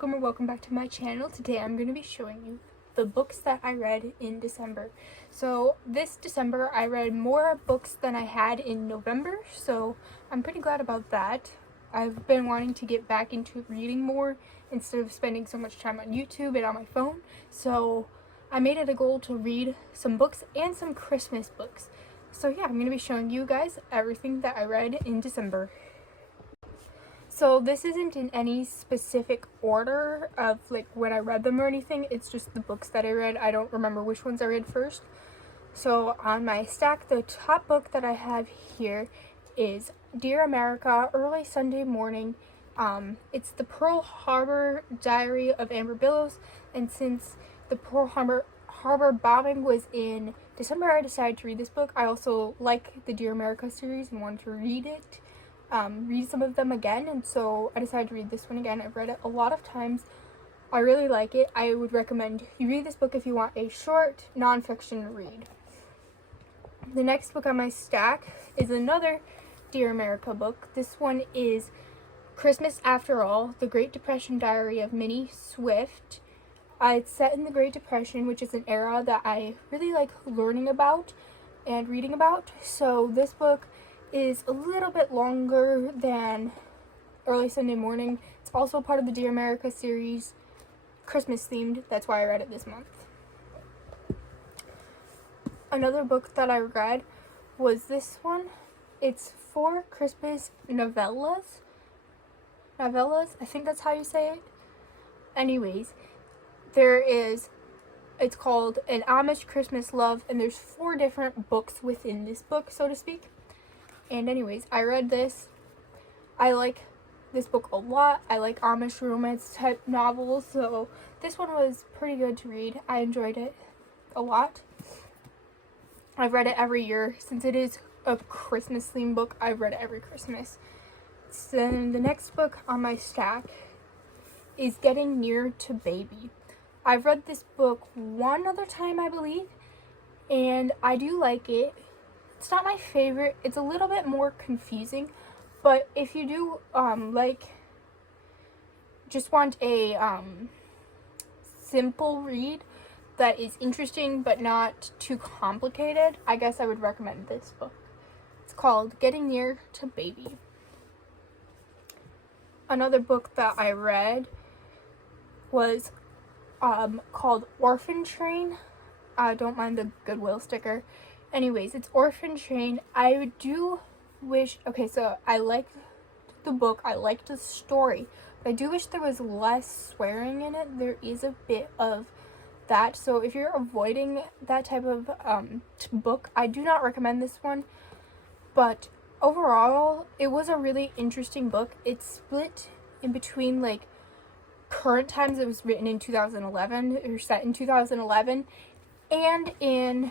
welcome or welcome back to my channel. Today I'm going to be showing you the books that I read in December. So this December I read more books than I had in November, so I'm pretty glad about that. I've been wanting to get back into reading more instead of spending so much time on YouTube and on my phone, so I made it a goal to read some books and some Christmas books. So yeah, I'm going to be showing you guys everything that I read in December. So this isn't in any specific order of like when I read them or anything, it's just the books that I read. I don't remember which ones I read first. So on my stack, the top book that I have here is Dear America, Early Sunday Morning. It's the Pearl Harbor Diary of Amber Billows, and since the Pearl Harbor bombing was in December, I decided to read this book. I also like the Dear America series and wanted to read it. Read some of them again, and so I decided to read this one again. I've read it a lot of times. I really like it. I would recommend you read this book if you want a short nonfiction read. The next book on my stack is another Dear America book. This one is Christmas After All, The Great Depression Diary of Minnie Swift. It's set in the Great Depression, which is an era that I really like learning about and reading about. So this book is a little bit longer than Early Sunday Morning. It's also part of the Dear America series, Christmas themed. That's why I read it this month. Another book that I read was this one. It's 4 Christmas novellas. I think that's how you say it. Anyways, it's called An Amish Christmas Love, and there's 4 different books within this book, so to speak. And anyways, I read this. I like this book a lot. I like Amish romance type novels, so this one was pretty good to read. I enjoyed it a lot. I've read it every year. Since it is a Christmas themed book, I've read it every Christmas. So then the next book on my stack is Getting Near to Baby. I've read this book one other time, I believe, and I do like it. It's not my favorite. It's a little bit more confusing, but if you do just want a simple read that is interesting but not too complicated, I guess I would recommend this book. It's called Getting Near to Baby. Another book that I read was called Orphan Train. I don't mind the Goodwill sticker. Anyways, it's Orphan Train. I do wish, okay, so I liked the book, I liked the story, but I do wish there was less swearing in it. There is a bit of that, so if you're avoiding that type of book, I do not recommend this one. But overall, it was a really interesting book. It's split in between like current times. It was written in 2011, or set in 2011, and in,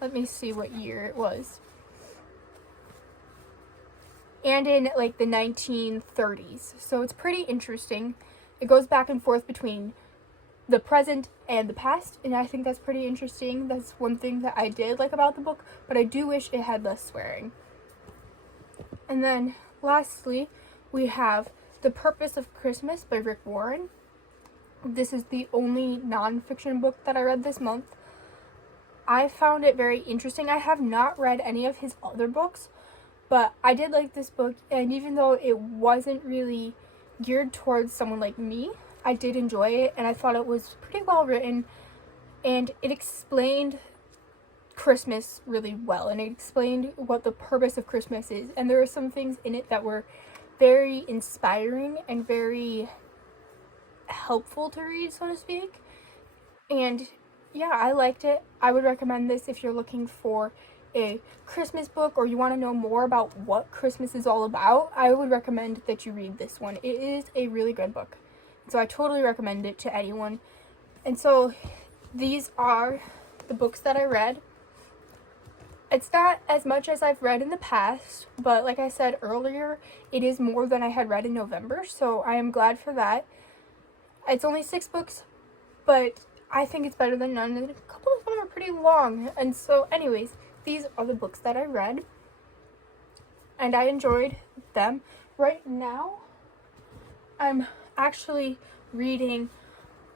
let me see what year it was, and in like the 1930s. So it's pretty interesting. It goes back and forth between the present and the past, and I think that's pretty interesting. That's one thing that I did like about the book, but I do wish it had less swearing. And then lastly, we have The Purpose of Christmas by Rick Warren. This is the only nonfiction book that I read this month. I found it very interesting. I have not read any of his other books, but I did like this book, and even though it wasn't really geared towards someone like me, I did enjoy it, and I thought it was pretty well written, and it explained Christmas really well, and it explained what the purpose of Christmas is, and there were some things in it that were very inspiring and very helpful to read, so to speak. And yeah, I liked it. I would recommend this if you're looking for a Christmas book or you want to know more about what Christmas is all about. I would recommend that you read this one. It is a really good book, so I totally recommend it to anyone. And so these are the books that I read. It's not as much as I've read in the past, but like I said earlier, it is more than I had read in November, so I am glad for that. It's only 6 books, but I think it's better than none, and a couple of them are pretty long. And so anyways, these are the books that I read, and I enjoyed them. Right now, I'm actually reading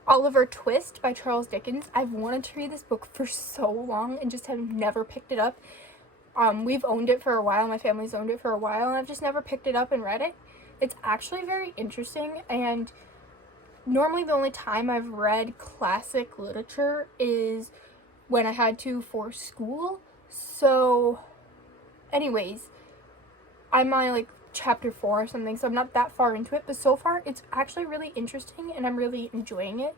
Oliver Twist by Charles Dickens. I've wanted to read this book for so long and just have never picked it up. We've owned it for a while, my family's owned it for a while, and I've just never picked it up and read it. It's actually very interesting, and normally the only time I've read classic literature is when I had to for school. So anyways, I'm on like chapter 4 or something, so I'm not that far into it, but so far it's actually really interesting and I'm really enjoying it.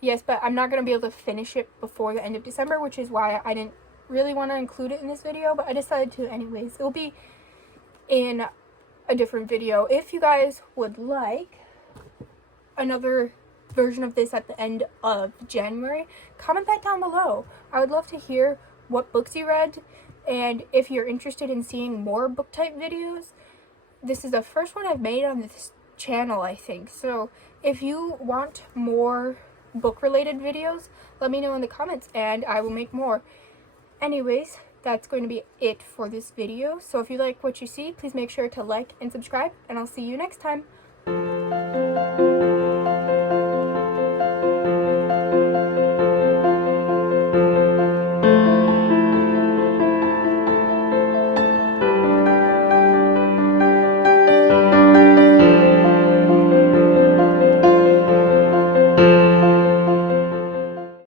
Yes, but I'm not going to be able to finish it before the end of December, which is why I didn't really want to include it in this video, but I decided to anyways. It'll be in a different video. If you guys would like another version of this at the end of January, comment that down below. I would love to hear what books you read, and if you're interested in seeing more book type videos. This is the first one I've made on this channel, I think, so if you want more book related videos, let me know in the comments and I will make more. Anyways, that's going to be it for this video, so if you like what you see, please make sure to like and subscribe, and I'll see you next time.